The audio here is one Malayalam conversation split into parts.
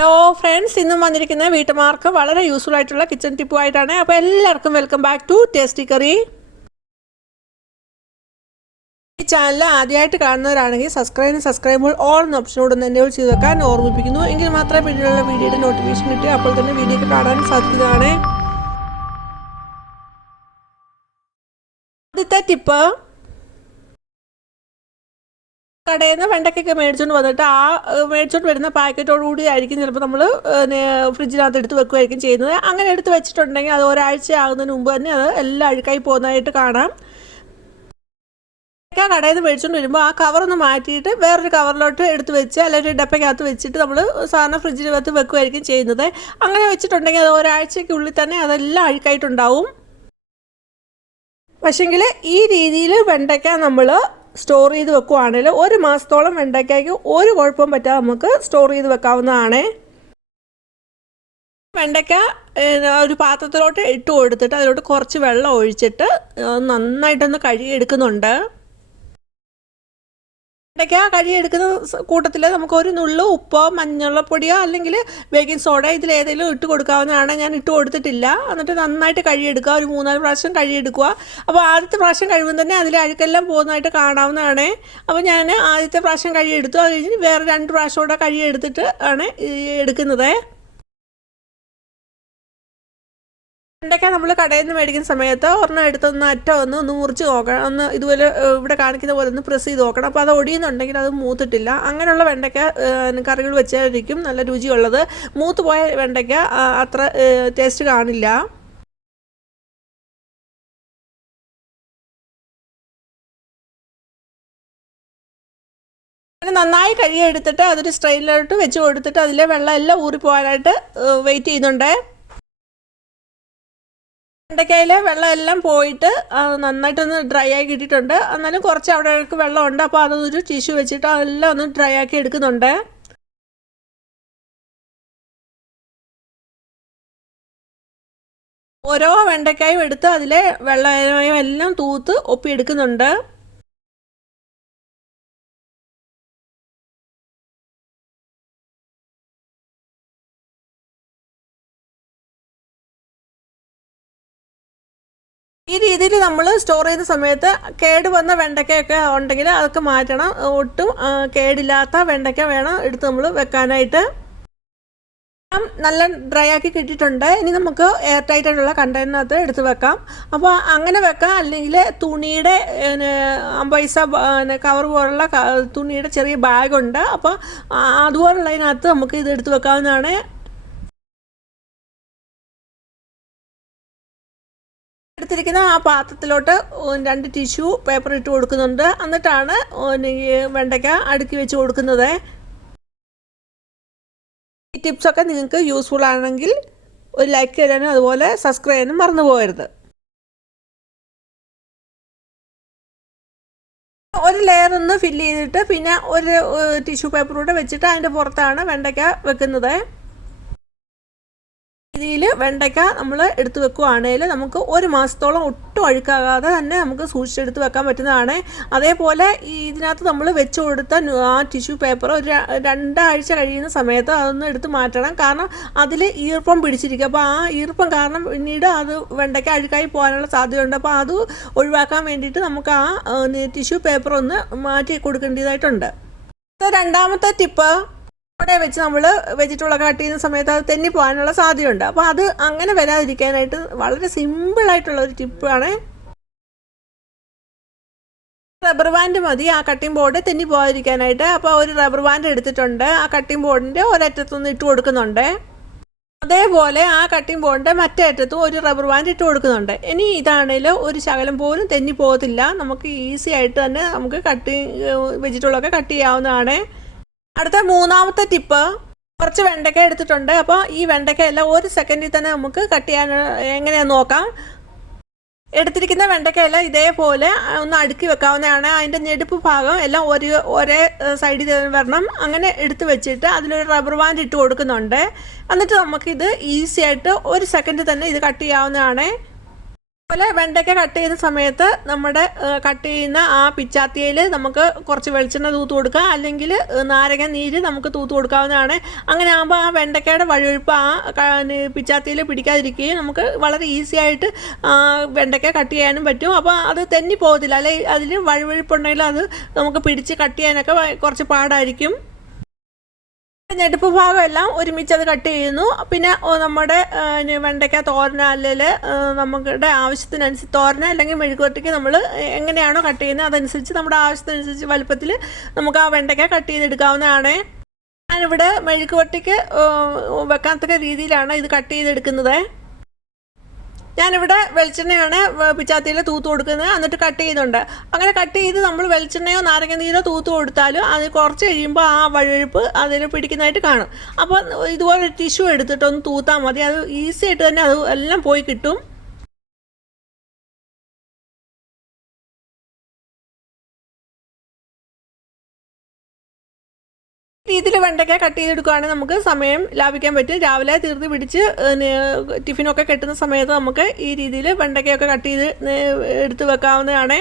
ഹലോ ഫ്രണ്ട്സ് ഇന്നും വന്നിരിക്കുന്ന വീട്ടുമാർക്ക് വളരെ യൂസ്ഫുൾ ആയിട്ടുള്ള കിച്ചൺ ടിപ്പുമായിട്ടാണ് അപ്പോൾ എല്ലാവർക്കും welcome back to tasty curry ഈ ചാനൽ ആദ്യമായിട്ട് കാണുന്നവരാണെങ്കിൽ സബ്സ്ക്രൈബ് സബ്സ്ക്രൈബ് ഓൾ എന്ന ഓപ്ഷനോട് തന്നെ ചെയ്ത് വെക്കാൻ ഓർമ്മിപ്പിക്കുന്നു. എങ്കിൽ മാത്രമേ പിന്നീടുള്ള വീഡിയോയുടെ നോട്ടിഫിക്കേഷൻ കിട്ടി. അപ്പോൾ തന്നെ വീഡിയോ കാണാൻ സാധിക്കുന്നതാണ് ആദ്യത്തെ ടിപ്പ് കടയിൽ നിന്ന് വെണ്ടയ്ക്കൊക്കെ മേടിച്ചുകൊണ്ട് വന്നിട്ട് ആ മേടിച്ചുകൊണ്ട് വരുന്ന പാക്കറ്റോട് കൂടി ആയിരിക്കും ചിലപ്പോൾ നമ്മൾ ഫ്രിഡ്ജിനകത്ത് എടുത്ത് വെക്കുമായിരിക്കും ചെയ്യുന്നത്. അങ്ങനെ എടുത്ത് വെച്ചിട്ടുണ്ടെങ്കിൽ അത് ഒരാഴ്ച ആകുന്നതിന് മുമ്പ് തന്നെ അത് എല്ലാം അഴുക്കായി പോകുന്നതായിട്ട് കാണാം. കടയിൽ നിന്ന് മേടിച്ചുകൊണ്ട് വരുമ്പോൾ ആ കവറൊന്ന് മാറ്റിയിട്ട് വേറൊരു കവറിലോട്ട് എടുത്ത് വെച്ച് അല്ലെങ്കിൽ ഒരു ഡപ്പയ്ക്കകത്ത് വെച്ചിട്ട് നമ്മൾ സാധാരണ ഫ്രിഡ്ജിനകത്ത് വെക്കുമായിരിക്കും ചെയ്യുന്നത്. അങ്ങനെ വെച്ചിട്ടുണ്ടെങ്കിൽ അത് ഒരാഴ്ചയ്ക്കുള്ളിൽ തന്നെ അതെല്ലാം അഴുക്കായിട്ടുണ്ടാവും. പക്ഷെങ്കിൽ ഈ രീതിയിൽ വെണ്ടയ്ക്ക നമ്മൾ സ്റ്റോർ ചെയ്ത് വെക്കുവാണെങ്കിൽ ഒരു മാസത്തോളം വെണ്ടയ്ക്കായ്ക്ക് ഒരു കുഴപ്പവും പറ്റാതെ നമുക്ക് സ്റ്റോർ ചെയ്ത് വെക്കാവുന്നതാണ്. വെണ്ടയ്ക്ക ഒരു പാത്രത്തിലോട്ട് ഇട്ട് കൊടുത്തിട്ട് അതിലോട്ട് കുറച്ച് വെള്ളം ഒഴിച്ചിട്ട് നന്നായിട്ടൊന്ന് കഴുകി കഴുകിയെടുക്കുന്നുണ്ട് വെണ്ടയ്ക്ക എടുക്കുന്ന കൂട്ടത്തിൽ നമുക്ക് ഒരു നുള്ളു ഉപ്പോ മഞ്ഞൾപ്പൊടിയോ അല്ലെങ്കിൽ ബേക്കിംഗ് സോഡ ഇതിൽ ഏതെങ്കിലും ഇട്ട് കൊടുക്കാവുന്നതാണ്. ഞാൻ ഇട്ട് കൊടുത്തിട്ടില്ല. എന്നിട്ട് നന്നായിട്ട് കഴുകിയെടുക്കുക. ഒരു മൂന്നാൽ പ്രാവശ്യം കഴുകിയെടുക്കുക. അപ്പോൾ ആദ്യത്തെ പ്രാവശ്യം കഴിയുമ്പോൾ തന്നെ അതിൽ അഴുക്കെല്ലാം പോകുന്നതായിട്ട് കാണാവുന്നതാണ്. അപ്പോൾ ഞാൻ ആദ്യത്തെ പ്രാവശ്യം കഴുകിയെടുത്തു. അത് കഴിഞ്ഞ് വേറെ രണ്ട് പ്രാവശ്യം കൂടെ കഴുകിയെടുത്തിട്ട് ആണ് എടുക്കുന്നത്. വെണ്ടയ്ക്ക നമ്മൾ കടയിൽ നിന്ന് മേടിക്കുന്ന സമയത്ത് ഒരെണ്ണം എടുത്തൊന്ന് അറ്റം ഒന്ന് ഒന്ന് മുറിച്ച് നോക്കണം. ഒന്ന് ഇതുപോലെ ഇവിടെ കാണിക്കുന്ന പോലെ ഒന്ന് പ്രസ് ചെയ്ത് നോക്കണം. അപ്പോൾ അത് ഒടിയുന്നുണ്ടെങ്കിൽ അത് മൂത്തിട്ടില്ല. അങ്ങനെയുള്ള വെണ്ടയ്ക്ക കറികൾ വെച്ചായിരിക്കും നല്ല രുചിയുള്ളത്. മൂത്ത് പോയ വെണ്ടയ്ക്ക അത്ര ടേസ്റ്റ് കാണില്ല. നന്നായി കഴുകിയെടുത്തിട്ട് അതൊരു സ്ട്രെയിനിലോട്ട് വെച്ച് കൊടുത്തിട്ട് അതിലെ വെള്ളം എല്ലാം ഊറിപ്പോകാനായിട്ട് വെയിറ്റ് ചെയ്യുന്നുണ്ട്. വെണ്ടയ്ക്കയിലെ വെള്ളം എല്ലാം പോയിട്ട് നന്നായിട്ടൊന്ന് ഡ്രൈ ആയി കിട്ടിയിട്ടുണ്ട്. എന്നാലും കുറച്ച് അവിടെ വെള്ളമുണ്ട് അപ്പോൾ അതൊരു ടിഷ്യൂ വെച്ചിട്ട് അതെല്ലാം ഒന്ന് ഡ്രൈ ആക്കി എടുക്കുന്നുണ്ട്. ഓരോ വെണ്ടയ്ക്കായും എടുത്ത് അതിലെ വെള്ളമയം എല്ലാം തൂത്ത് ഒപ്പിയെടുക്കുന്നുണ്ട് ഈ രീതിയിൽ നമ്മൾ സ്റ്റോർ ചെയ്യുന്ന സമയത്ത് കേട് വന്ന വെണ്ടയ്ക്കയൊക്കെ ഉണ്ടെങ്കിൽ അതൊക്കെ മാറ്റണം. ഒട്ടും കേടില്ലാത്ത വെണ്ടയ്ക്ക വേണം എടുത്ത് നമ്മൾ വെക്കാനായിട്ട്. നല്ല ഡ്രൈ ആക്കി കിട്ടിയിട്ടുണ്ട്. ഇനി നമുക്ക് എയർ ടൈറ്റ് ആയിട്ടുള്ള കണ്ടെയ്നറിനകത്ത് എടുത്ത് വെക്കാം. അപ്പോൾ അങ്ങനെ വെക്കാം. അല്ലെങ്കിൽ തുണിയുടെ അമ്പൈസ പൈസ കവർ പോലുള്ള തുണിയുടെ ചെറിയ ബാഗുണ്ട് അപ്പോൾ അതുപോലുള്ളതിനകത്ത് നമുക്ക് ഇത് എടുത്ത് വെക്കാവുന്നതാണ്. എടുത്തിരിക്കുന്ന ആ പാത്രത്തിലോട്ട് രണ്ട് ടിഷ്യൂ പേപ്പർ ഇട്ട് കൊടുക്കുന്നുണ്ട്. എന്നിട്ടാണ് വെണ്ടയ്ക്ക അടുക്കി വെച്ച് കൊടുക്കുന്നത്. ഈ ടിപ്സൊക്കെ നിങ്ങൾക്ക് യൂസ്ഫുൾ ആണെങ്കിൽ ഒരു ലൈക്ക് തരാനും അതുപോലെ സബ്സ്ക്രൈബ് ചെയ്യാനും മറന്നു പോകരുത്. ഒരു ലെയർ ഒന്ന് ഫില്ല് ചെയ്തിട്ട് പിന്നെ ഒരു ടിഷ്യൂ പേപ്പർ വെച്ചിട്ട് അതിന്റെ പുറത്താണ് വെണ്ടയ്ക്ക വെക്കുന്നത്. രീതിയിൽ വെണ്ടയ്ക്ക നമ്മൾ എടുത്ത് വെക്കുകയാണെങ്കിൽ നമുക്ക് ഒരു മാസത്തോളം ഒട്ടും അഴുക്കാകാതെ തന്നെ നമുക്ക് സൂക്ഷിച്ചെടുത്ത് വെക്കാൻ പറ്റുന്നതാണ്. അതേപോലെ ഈ ഇതിനകത്ത് നമ്മൾ വെച്ച് കൊടുത്ത ആ ടിഷ്യൂ പേപ്പർ ഒരു രണ്ടാഴ്ച കഴിയുന്ന സമയത്ത് അതൊന്ന് എടുത്ത് മാറ്റണം. കാരണം അതിൽ ഈർപ്പം പിടിച്ചിരിക്കും. അപ്പോൾ ആ ഈർപ്പം കാരണം പിന്നീട് അത് വെണ്ടയ്ക്ക അഴുക്കായി പോകാനുള്ള സാധ്യതയുണ്ട്. അപ്പോൾ അത് ഒഴിവാക്കാൻ വേണ്ടിയിട്ട് നമുക്ക് ആ ടിഷ്യൂ പേപ്പർ ഒന്ന് മാറ്റി കൊടുക്കേണ്ടതായിട്ടുണ്ട്. രണ്ടാമത്തെ ടിപ്പ് അവിടെ വെച്ച് നമ്മൾ വെജിറ്റബിളൊക്കെ കട്ട് ചെയ്യുന്ന സമയത്ത് അത് തെന്നി പോകാനുള്ള സാധ്യതയുണ്ട്. അപ്പോൾ അത് അങ്ങനെ വരാതിരിക്കാനായിട്ട് വളരെ സിമ്പിളായിട്ടുള്ള ഒരു ടിപ്പാണ് റബ്ബർ ബാൻഡ് മതി. ആ കട്ടിംഗ് ബോർഡ് തെന്നി പോകാതിരിക്കാനായിട്ട്. അപ്പോൾ ഒരു റബ്ബർ ബാൻഡ് എടുത്തിട്ടുണ്ട്. ആ കട്ടിംഗ് ബോർഡിന്റെ ഒരറ്റത്തുനിന്ന് ഇട്ട് കൊടുക്കുന്നുണ്ട്. അതേപോലെ ആ കട്ടിംഗ് ബോർഡിന്റെ മറ്റേ അറ്റത്തും ഒരു റബ്ബർ ബാൻഡ് ഇട്ട് കൊടുക്കുന്നുണ്ട്. ഇനി ഇതാണെങ്കിൽ ഒരു ശകലം പോലും തെന്നി പോകത്തില്ല. നമുക്ക് ഈസി ആയിട്ട് തന്നെ നമുക്ക് കട്ടിങ് വെജിറ്റബിളൊക്കെ കട്ട് ചെയ്യാവുന്നതാണ്. അടുത്ത മൂന്നാമത്തെ ടിപ്പ് കുറച്ച് വെണ്ടയ്ക്ക എടുത്തിട്ടുണ്ട്. അപ്പോൾ ഈ വെണ്ടയ്ക്ക എല്ലാം ഒരു സെക്കൻഡിൽ തന്നെ നമുക്ക് കട്ട് ചെയ്യാൻ എങ്ങനെയാണെന്ന് നോക്കാം. എടുത്തിരിക്കുന്ന വെണ്ടയ്ക്കയെല്ലാം ഇതേപോലെ ഒന്ന് അടുക്കി വെക്കാവുന്നതാണ്. അതിന്റെ ഞെടുപ്പ് ഭാഗം എല്ലാം ഒരു ഒരേ സൈഡിൽ വരണം. അങ്ങനെ എടുത്ത് വെച്ചിട്ട് അതിലൊരു റബ്ബർ ബാൻഡ് ഇട്ട് കൊടുക്കുന്നുണ്ട്. എന്നിട്ട് നമുക്കിത് ഈസി ആയിട്ട് ഒരു സെക്കൻഡിൽ തന്നെ ഇത് കട്ട് ചെയ്യാവുന്നതാണ്. അതുപോലെ വെണ്ടയ്ക്ക കട്ട് ചെയ്യുന്ന സമയത്ത് നമ്മുടെ കട്ട് ചെയ്യുന്ന ആ പിച്ചാത്തിയിൽ നമുക്ക് കുറച്ച് വെളിച്ചെണ്ണ തൂത്ത് കൊടുക്കുക അല്ലെങ്കിൽ നാരങ്ങ നീര് നമുക്ക് തൂത്ത് കൊടുക്കാവുന്നതാണ്. അങ്ങനെ ആകുമ്പോൾ ആ വെണ്ടയ്ക്കയുടെ വഴുവഴുപ്പ് ആ പിച്ചാത്തിയിൽ പിടിക്കാതിരിക്കുകയും നമുക്ക് വളരെ ഈസി ആയിട്ട് വെണ്ടയ്ക്ക കട്ട് ചെയ്യാനും പറ്റും. അപ്പോൾ അത് തെന്നി പോകത്തില്ല. അല്ലെങ്കിൽ അതിൽ വഴുവഴുപ്പുണ്ടെങ്കിൽ അത് നമുക്ക് പിടിച്ച് കട്ട് ചെയ്യാനൊക്കെ കുറച്ച് പാടായിരിക്കും. ഞെടുപ്പ് ഭാഗമെല്ലാം ഒരുമിച്ച് അത് കട്ട് ചെയ്യുന്നു. പിന്നെ നമ്മുടെ വെണ്ടയ്ക്ക തോരന അല്ലെങ്കിൽ നമ്മുടെ ആവശ്യത്തിനനുസരിച്ച് തോരന അല്ലെങ്കിൽ മെഴുകുവരട്ടിക്ക് നമ്മൾ എങ്ങനെയാണോ കട്ട് ചെയ്യുന്നത് അതനുസരിച്ച് നമ്മുടെ ആവശ്യത്തിനനുസരിച്ച് വലുപ്പത്തിൽ നമുക്ക് ആ വെണ്ടയ്ക്ക കട്ട് ചെയ്തെടുക്കാവുന്നതാണ്. ഞാനിവിടെ മെഴുകുവരട്ടിക്ക് വെക്കാത്തക്ക രീതിയിലാണ് ഇത് കട്ട് ചെയ്തെടുക്കുന്നത്. ഞാനിവിടെ വെളിച്ചെണ്ണയാണ് പിച്ചാത്തിയിൽ തൂത്ത് കൊടുക്കുന്നത്. എന്നിട്ട് കട്ട് ചെയ്യുന്നുണ്ട്. അങ്ങനെ കട്ട് ചെയ്ത് നമ്മൾ വെളിച്ചെണ്ണയോ നാരങ്ങ നീരോ തൂത്ത് കൊടുത്താലും അത് കുറച്ച് കഴിയുമ്പോൾ ആ വഴുവഴുപ്പ് അതിൽ പിടിക്കുന്നതായിട്ട് കാണും. അപ്പോൾ ഇതുപോലെ ടിഷ്യൂ എടുത്തിട്ടൊന്ന് തൂത്താൽ മതി. അത് ഈസി ആയിട്ട് തന്നെ അത് എല്ലാം പോയി കിട്ടും. രീതിയിൽ വെണ്ടയ്ക്ക കട്ട് ചെയ്തെടുക്കുകയാണെങ്കിൽ നമുക്ക് സമയം ലാഭിക്കാൻ പറ്റും. രാവിലെ തീർത്ത് പിടിച്ച് ടിഫിനൊക്കെ കെട്ടുന്ന സമയത്ത് നമുക്ക് ഈ രീതിയിൽ വെണ്ടയ്ക്കയൊക്കെ കട്ട് ചെയ്ത് എടുത്ത് വെക്കാവുന്നതാണ്.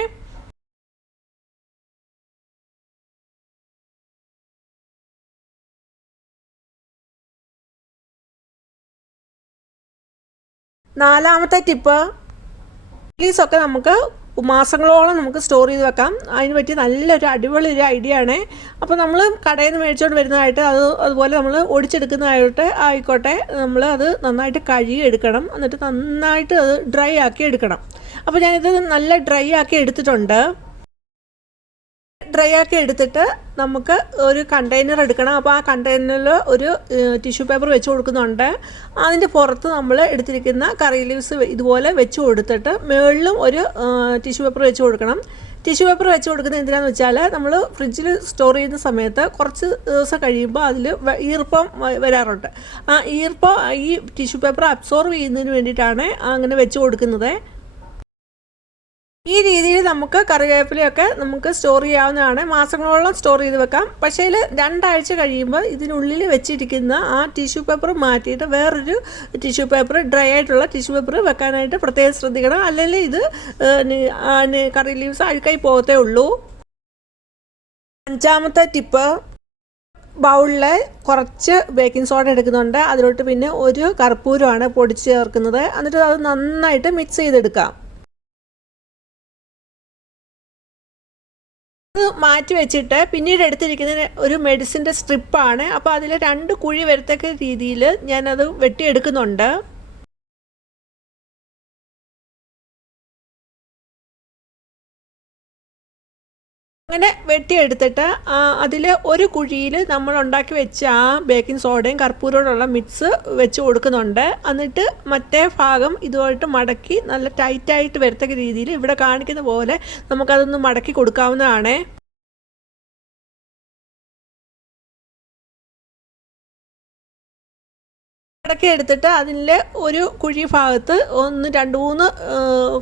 നാലാമത്തെ ടിപ്പ് ഒക്കെ നമുക്ക് മാസങ്ങളോളം നമുക്ക് സ്റ്റോർ ചെയ്ത് വെക്കാം. അതിന് പറ്റി നല്ലൊരു അടിപൊളി ഒരു ഐഡിയ ആണ്. അപ്പോൾ നമ്മൾ കടയിൽ നിന്ന് മേടിച്ചുകൊണ്ട് വരുന്നതായിട്ട് അത് അതുപോലെ നമ്മൾ ഒടിച്ചെടുക്കുന്നതായിട്ട് ആയിക്കോട്ടെ. നമ്മൾ അത് നന്നായിട്ട് കഴുകി എടുക്കണം. എന്നിട്ട് നന്നായിട്ട് അത് ഡ്രൈ ആക്കി എടുക്കണം. അപ്പോൾ ഞാനിത് നല്ല ഡ്രൈ ആക്കി എടുത്തിട്ടുണ്ട്. ഡ്രൈ ആക്കി എടുത്തിട്ട് നമുക്ക് ഒരു കണ്ടെയ്നർ എടുക്കണം. അപ്പോൾ ആ കണ്ടെയ്നറിൽ ഒരു ടിഷ്യൂ പേപ്പർ വെച്ച് കൊടുക്കുന്നുണ്ട്. അതിന്റെ പുറത്ത് നമ്മൾ എടുത്തിരിക്കുന്ന കറി ലീവ്സ് ഇതുപോലെ വെച്ച് കൊടുത്തിട്ട് മുകളിലും ഒരു ടിഷ്യൂ പേപ്പർ വെച്ച് കൊടുക്കണം. ടിഷ്യൂ പേപ്പർ വെച്ച് കൊടുക്കുന്നത് എന്തിനാന്ന് വെച്ചാൽ നമ്മൾ ഫ്രിഡ്ജിൽ സ്റ്റോർ ചെയ്യുന്ന സമയത്ത് കുറച്ച് ദിവസം കഴിയുമ്പോൾ അതിൽ ഈർപ്പം വരാറുണ്ട്. ആ ഈർപ്പം ഈ ടിഷ്യൂ പേപ്പർ അബ്സോർവ് ചെയ്യുന്നതിന് വേണ്ടിയിട്ടാണ് അങ്ങനെ വെച്ച് കൊടുക്കുന്നത്. ഈ രീതിയിൽ നമുക്ക് കറിവേപ്പിലയൊക്കെ നമുക്ക് സ്റ്റോർ ചെയ്യാവുന്നതാണ്. മാസങ്ങളോളം സ്റ്റോർ ചെയ്ത് വെക്കാം. പക്ഷേ രണ്ടാഴ്ച കഴിയുമ്പോൾ ഇതിനുള്ളിൽ വെച്ചിരിക്കുന്ന ആ ടിഷ്യൂ പേപ്പർ മാറ്റിയിട്ട് വേറൊരു ടിഷ്യൂ പേപ്പർ ഡ്രൈ ആയിട്ടുള്ള ടിഷ്യൂ പേപ്പർ വെക്കാനായിട്ട് പ്രത്യേകം ശ്രദ്ധിക്കണം. അല്ലെങ്കിൽ ഇത് കറി ലീവ്സ് അഴുക്കായി പോകത്തേ ഉള്ളൂ. അഞ്ചാമത്തെ ടിപ്പ് ബൗളിൽ കുറച്ച് ബേക്കിംഗ് സോഡ എടുക്കുന്നുണ്ട്. അതിലോട്ട് പിന്നെ ഒരു കർപ്പൂരമാണ് പൊടിച്ച് ചേർക്കുന്നത്. എന്നിട്ട് അത് നന്നായിട്ട് മിക്സ് ചെയ്തെടുക്കാം. മാറ്റി വെച്ചിട്ട് പിന്നീട് എടുത്തിരിക്കുന്ന ഒരു മെഡിസിന്റെ സ്ട്രിപ്പാണ് അപ്പോൾ അതിൽ രണ്ട് കുഴി വരത്തക്ക രീതിയിൽ ഞാനത് വെട്ടിയെടുക്കുന്നുണ്ട്. അങ്ങനെ വെട്ടിയെടുത്തിട്ട് അതിൽ ഒരു കുഴിയിൽ നമ്മൾ ഉണ്ടാക്കി വെച്ച ആ ബേക്കിംഗ് സോഡയും കർപ്പൂരോടുള്ള മിക്സ് വെച്ച് കൊടുക്കുന്നുണ്ട്. എന്നിട്ട് മറ്റേ ഭാഗം ഇതുമായിട്ട് മടക്കി നല്ല ടൈറ്റായിട്ട് വരത്തക്ക രീതിയിൽ ഇവിടെ കാണിക്കുന്ന പോലെ നമുക്കതൊന്ന് മടക്കി കൊടുക്കാവുന്നതാണ്. മടക്കി എടുത്തിട്ട് അതിന്റെ ഒരു കുഴി ഭാഗത്ത് ഒന്ന് രണ്ട് മൂന്ന്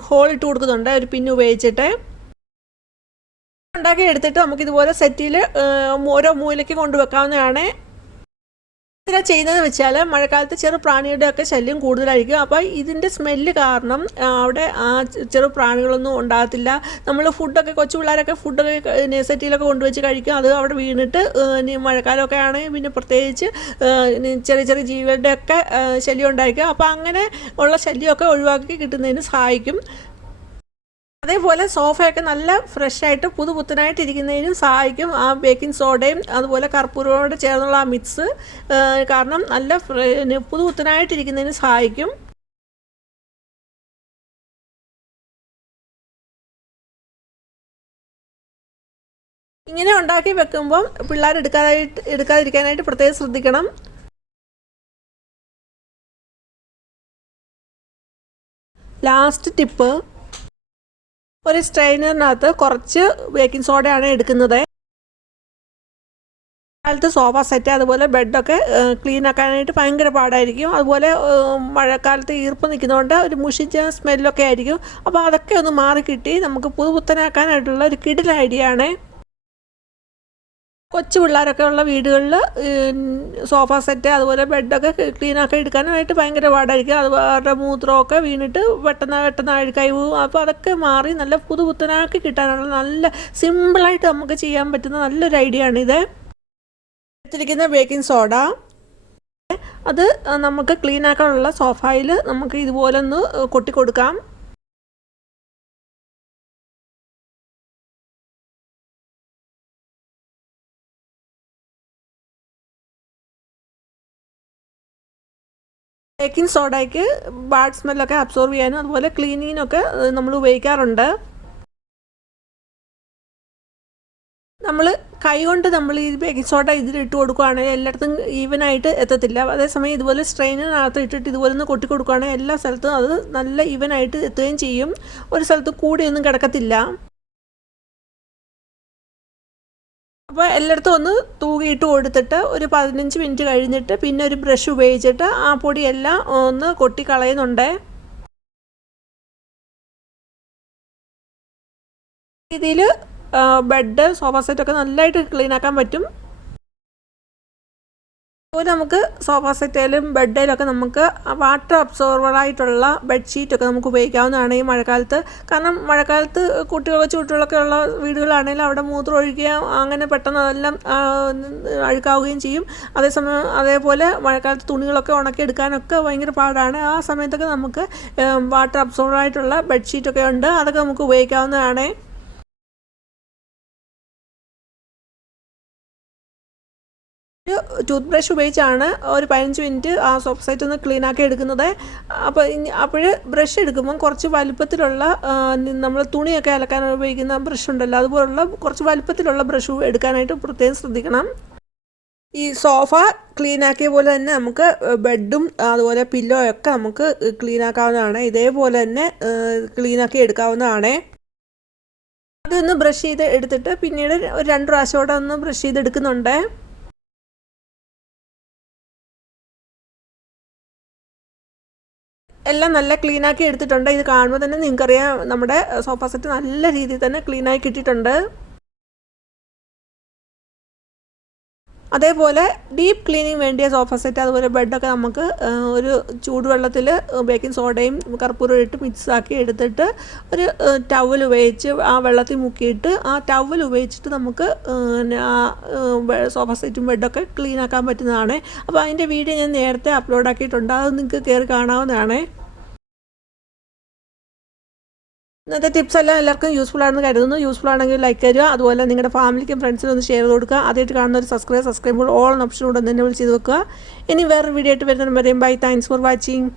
ഹോൾ ഇട്ട് കൊടുക്കുന്നുണ്ട്. ഒരു പിന്നു ഉപയോഗിച്ചിട്ട്. ഉണ്ടാക്കി എടുത്തിട്ട് നമുക്ക് ഇതുപോലെ സെറ്റിൽ ഓരോ മൂലയ്ക്ക് കൊണ്ടുവെക്കാവുന്നതാണ്. ഇതിനെ ചെയ്യുന്നതെന്ന് വെച്ചാൽ മഴക്കാലത്ത് ചെറു പ്രാണികളുടെയൊക്കെ ശല്യം കൂടുതലായിരിക്കും. അപ്പോൾ ഇതിന്റെ സ്മെല്ല് കാരണം അവിടെ ആ ചെറു പ്രാണികളൊന്നും ഉണ്ടാകത്തില്ല. നമ്മൾ ഫുഡൊക്കെ കൊച്ചു പിള്ളേരൊക്കെ ഫുഡൊക്കെ സെറ്റിയിലൊക്കെ കൊണ്ടുവച്ച് കഴിക്കും. അത് അവിടെ വീണിട്ട് മഴക്കാലമൊക്കെ ആണെങ്കിൽ പിന്നെ പ്രത്യേകിച്ച് ചെറിയ ചെറിയ ജീവികളുടെയൊക്കെ ശല്യം ഉണ്ടായിരിക്കും. അപ്പോൾ അങ്ങനെ ഉള്ള ശല്യമൊക്കെ ഒഴിവാക്കി കിട്ടുന്നതിന് സഹായിക്കും. അതേപോലെ സോഫയൊക്കെ നല്ല ഫ്രഷായിട്ട് പുതുപുത്തനായിട്ട് ഇരിക്കുന്നതിനും സഹായിക്കും. ആ ബേക്കിംഗ് സോഡയും അതുപോലെ കർപ്പൂരത്തോട് ചേർന്നുള്ള ആ മിക്സ് കാരണം നല്ല പുതുപുത്തനായിട്ടിരിക്കുന്നതിന് സഹായിക്കും. ഇങ്ങനെ ഉണ്ടാക്കി വെക്കുമ്പം പിള്ളേർ എടുക്കാതായിട്ട് എടുക്കാതിരിക്കാനായിട്ട് പ്രത്യേകം ശ്രദ്ധിക്കണം. ലാസ്റ്റ് ടിപ്പ് ഒരു സ്ട്രെയിനറിനകത്ത് കുറച്ച് ബേക്കിംഗ് സോഡയാണ് എടുക്കുന്നത്. കാലത്ത് സോഫ സെറ്റ് അതുപോലെ ബെഡൊക്കെ ക്ലീൻ ആക്കാനായിട്ട് ഭയങ്കര പാടായിരിക്കും. അതുപോലെ മഴക്കാലത്ത് ഈർപ്പ് നിൽക്കുന്നതുകൊണ്ട് ഒരു മുഷിച്ച സ്മെല്ലൊക്കെ ആയിരിക്കും. അപ്പോൾ അതൊക്കെ ഒന്ന് മാറി കിട്ടി നമുക്ക് പുതുപുത്തനാക്കാനായിട്ടുള്ള ഒരു കിടിൽ ഐഡിയ ആണ് കൊച്ചു പിള്ളേരൊക്കെ ഉള്ള വീടുകളിൽ സോഫ സെറ്റ് അതുപോലെ ബെഡൊക്കെ ക്ലീനാക്കി എടുക്കാനായിട്ട് ഭയങ്കര പാടായിരിക്കും. അത് അവരുടെ മൂത്രമൊക്കെ വീണിട്ട് പെട്ടെന്ന് പെട്ടെന്ന് അഴുക്കായി പോകും അപ്പോൾ അതൊക്കെ മാറി നല്ല പുതുപുത്തനാക്കി കിട്ടാനുള്ള നല്ല സിമ്പിളായിട്ട് നമുക്ക് ചെയ്യാൻ പറ്റുന്ന നല്ലൊരു ഐഡിയ ആണിത് എടുത്തിരിക്കുന്ന ബേക്കിംഗ് സോഡ. അത് നമുക്ക് ക്ലീനാക്കാനുള്ള സോഫയിൽ നമുക്ക് ഇതുപോലെ ഒന്ന് കൊട്ടി കൊടുക്കാം. ബേക്കിംഗ് സോഡയ്ക്ക് ബാഡ് സ്മെല്ലൊക്കെ അബ്സോർവ് ചെയ്യാനും അതുപോലെ ക്ലീനിങ്ങിനൊക്കെ നമ്മൾ ഉപയോഗിക്കാറുണ്ട്. നമ്മൾ കൈ കൊണ്ട് നമ്മൾ ഈ ബേക്കിംഗ് സോഡ ഇതിലിട്ട് കൊടുക്കുകയാണെങ്കിൽ എല്ലായിടത്തും ഈവനായിട്ട് എത്തത്തില്ല. അതേസമയം ഇതുപോലെ സ്ട്രെയിനിനകത്ത് ഇട്ടിട്ട് ഇതുപോലെ ഒന്ന് കൊട്ടി കൊടുക്കുകയാണെങ്കിൽ എല്ലാ സ്ഥലത്തും അത് നല്ല ഈവൻ ആയിട്ട് എത്തുകയും ചെയ്യും. ഒരു സ്ഥലത്ത് കൂടിയൊന്നും കിടക്കത്തില്ല. അപ്പോൾ എല്ലായിടത്തും ഒന്ന് തൂകിയിട്ട് കൊടുത്തിട്ട് ഒരു പതിനഞ്ച് മിനിറ്റ് കഴിഞ്ഞിട്ട് പിന്നെ ഒരു ബ്രഷ് ഉപയോഗിച്ചിട്ട് ആ പൊടിയെല്ലാം ഒന്ന് കൊട്ടി കളയുന്നുണ്ട് രീതിയിൽ ബെഡ് സോഫ സെറ്റൊക്കെ നല്ലതായിട്ട് ക്ലീൻ ആക്കാൻ പറ്റും. അതുപോലെ നമുക്ക് സോഫ സെറ്റിലും ബെഡിലൊക്കെ നമുക്ക് വാട്ടർ അബ്സോർവറായിട്ടുള്ള ബെഡ്ഷീറ്റൊക്കെ നമുക്ക് ഉപയോഗിക്കാവുന്നതാണ് ഈ മഴക്കാലത്ത്. കാരണം മഴക്കാലത്ത് കുട്ടികൾ ചുറ്റുകളൊക്കെ ഉള്ള വീടുകളാണെങ്കിലും അവിടെ മൂത്രം ഒഴിക്കുകയും അങ്ങനെ പെട്ടെന്ന് അതെല്ലാം അഴുക്കാവുകയും ചെയ്യും. അതേസമയം അതേപോലെ മഴക്കാലത്ത് തുണികളൊക്കെ ഉണക്കിയെടുക്കാനൊക്കെ ഭയങ്കര പാടാണ്. ആ സമയത്തൊക്കെ നമുക്ക് വാട്ടർ അബ്സോർവറായിട്ടുള്ള ബെഡ്ഷീറ്റൊക്കെ ഉണ്ട്. അതൊക്കെ നമുക്ക് ഉപയോഗിക്കാവുന്നതാണ്. ടൂത്ത് ബ്രഷ് ഉപയോഗിച്ചാണ് ഒരു പതിനഞ്ച് മിനിറ്റ് ആ സോപ്പ് സൈറ്റ് ഒന്ന് ക്ലീൻ ആക്കി എടുക്കുന്നത്. അപ്പോൾ അപ്പോൾ ബ്രഷ് എടുക്കുമ്പം കുറച്ച് വലുപ്പത്തിലുള്ള നമ്മൾ തുണിയൊക്കെ അലക്കാൻ ഉപയോഗിക്കുന്ന ബ്രഷ് ഉണ്ടല്ലോ. അതുപോലുള്ള കുറച്ച് വലുപ്പത്തിലുള്ള ബ്രഷ് എടുക്കാനായിട്ട് പ്രത്യേകം ശ്രദ്ധിക്കണം. ഈ സോഫ ക്ലീൻ ആക്കിയ പോലെ തന്നെ നമുക്ക് ബെഡും അതുപോലെ പില്ലോ ഒക്കെ നമുക്ക് ക്ലീൻ ആക്കാവുന്നതാണ്. ഇതേപോലെ തന്നെ ക്ലീൻ ആക്കി എടുക്കാവുന്നതാണ്. അതൊന്ന് ബ്രഷ് ചെയ്ത് എടുത്തിട്ട് പിന്നീട് ഒരു രണ്ട് പ്രാവശ്യം കൂടെ ഒന്ന് ബ്രഷ് ചെയ്ത് എടുക്കുന്നുണ്ട് എല്ലാം നല്ല ക്ലീനാക്കി എടുത്തിട്ടുണ്ട്. ഇത് കാണുമ്പോൾ തന്നെ നിങ്ങൾക്കറിയാം നമ്മുടെ സോഫ സെറ്റ് നല്ല രീതിയിൽ തന്നെ ക്ലീനായി കിട്ടിയിട്ടുണ്ട്. അതേപോലെ ഡീപ്പ് ക്ലീനിങ് വേണ്ടിയ സോഫ സെറ്റ് അതുപോലെ ബെഡൊക്കെ നമുക്ക് ഒരു ചൂടുവെള്ളത്തിൽ ബേക്കിംഗ് സോഡയും കർപ്പൂരവും ഇട്ട് മിക്സാക്കി എടുത്തിട്ട് ഒരു ടവൽ ഉപയോഗിച്ച് ആ വെള്ളത്തിൽ മുക്കിയിട്ട് ആ ടവൽ ഉപയോഗിച്ചിട്ട് നമുക്ക് സോഫ സെറ്റും ബെഡൊക്കെ ക്ലീൻ ആക്കാൻ പറ്റുന്നതാണ്. അപ്പോൾ അതിന്റെ വീഡിയോ ഞാൻ നേരത്തെ അപ്ലോഡ് ആക്കിയിട്ടുണ്ട്. അത് നിങ്ങൾക്ക് കയറി കാണാവുന്നതാണ്. ഇന്നത്തെ ടിപ്സ് എല്ലാം എല്ലാവർക്കും യൂസ്ഫുൾ ആണെന്ന് കരുതുന്നു. യൂസ്ഫുൾ ആണെങ്കിൽ ലൈക്ക് തരിക. അതുപോലെ നിങ്ങളുടെ ഫാമിലിക്കും ഫ്രണ്ട്സിനും ഒന്ന് ഷെയർ കൊടുക്കുക. ആദ്യമായിട്ട് കാണുന്ന ഒരു സബ്സ്ക്രൈബ് സബ്സ്ക്രൈബ് ഓൾ ഓപ്ഷൻ കൂടെ തന്നെ വിളിച്ച് വെക്കുക. ഇനി വേറൊരു വീഡിയോ ആയിട്ട് വരുന്നതിന് പറയും ബൈ താങ്ക്സ് ഫോർ വാച്ചിങ്